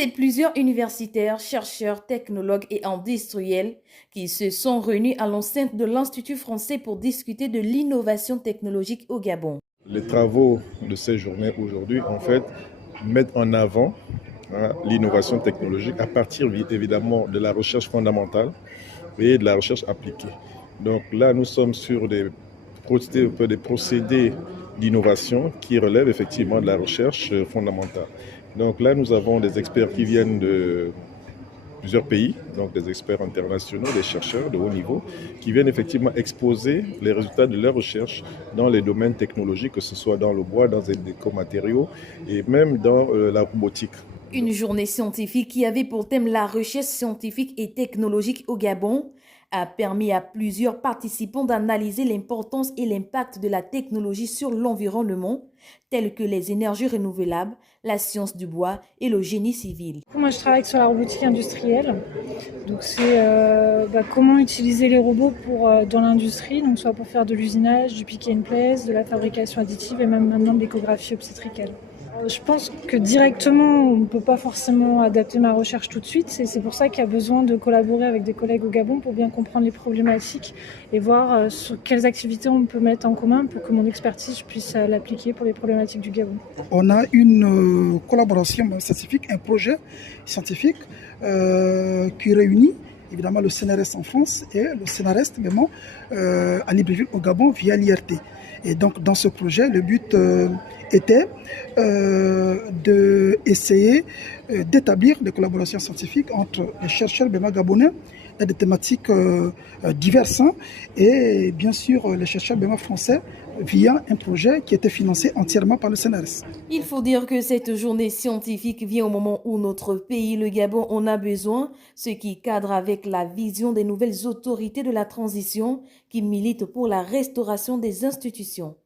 C'est plusieurs universitaires, chercheurs, technologues et industriels qui se sont réunis à l'enceinte de l'Institut français pour discuter de l'innovation technologique au Gabon. Les travaux de ces journées aujourd'hui, en fait, mettent en avant l'innovation technologique à partir évidemment de la recherche fondamentale et de la recherche appliquée. Donc là, nous sommes sur des procédés d'innovation qui relèvent effectivement de la recherche fondamentale. Donc là, nous avons des experts qui viennent de plusieurs pays, donc des experts internationaux, des chercheurs de haut niveau, qui viennent effectivement exposer les résultats de leurs recherches dans les domaines technologiques, que ce soit dans le bois, dans les écomatériaux et même dans la robotique. Une journée scientifique qui avait pour thème la recherche scientifique et technologique au Gabon a permis à plusieurs participants d'analyser l'importance et l'impact de la technologie sur l'environnement, tels que les énergies renouvelables, la science du bois et le génie civil. Moi, je travaille sur la robotique industrielle. Donc, c'est comment utiliser les robots dans l'industrie, donc soit pour faire de l'usinage, du pick and place, de la fabrication additive et même maintenant de l'échographie obstétricale. Je pense que directement, on ne peut pas forcément adapter ma recherche tout de suite. C'est pour ça qu'il y a besoin de collaborer avec des collègues au Gabon pour bien comprendre les problématiques et voir sur quelles activités on peut mettre en commun pour que mon expertise puisse l'appliquer pour les problématiques du Gabon. On a une collaboration scientifique, un projet scientifique qui réunit évidemment le CNRS en France et le CNRS également à Libreville au Gabon via l'IRT. Et donc dans ce projet, le but était d'essayer d'établir des collaborations scientifiques entre les chercheurs gabonais et des thématiques diverses et bien sûr les chercheurs français via un projet qui était financé entièrement par le CNRS. Il faut dire que cette journée scientifique vient au moment où notre pays, le Gabon, en a besoin, ce qui cadre avec la vision des nouvelles autorités de la transition qui militent pour la restauration des institutions.